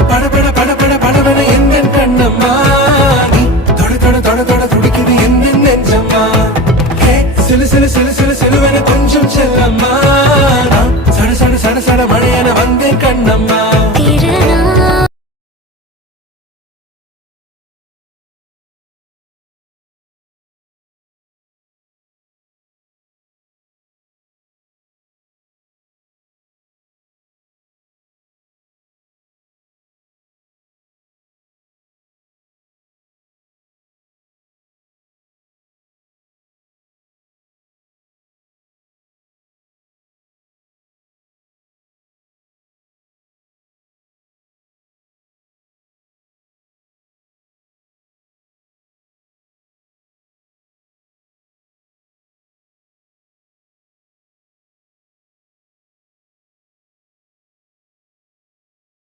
படபட படபட படபட எந்த கண்ணம்மா நீ தொட தொட தொட தொட துடிக்குது எந்த நெஞ்சம்மா சிலு சிலு சிலு சிலு சிலுவென கொஞ்சம் செல்லம்மா சட சட சட சட மழையென வந்தேன் கண்ணம்மா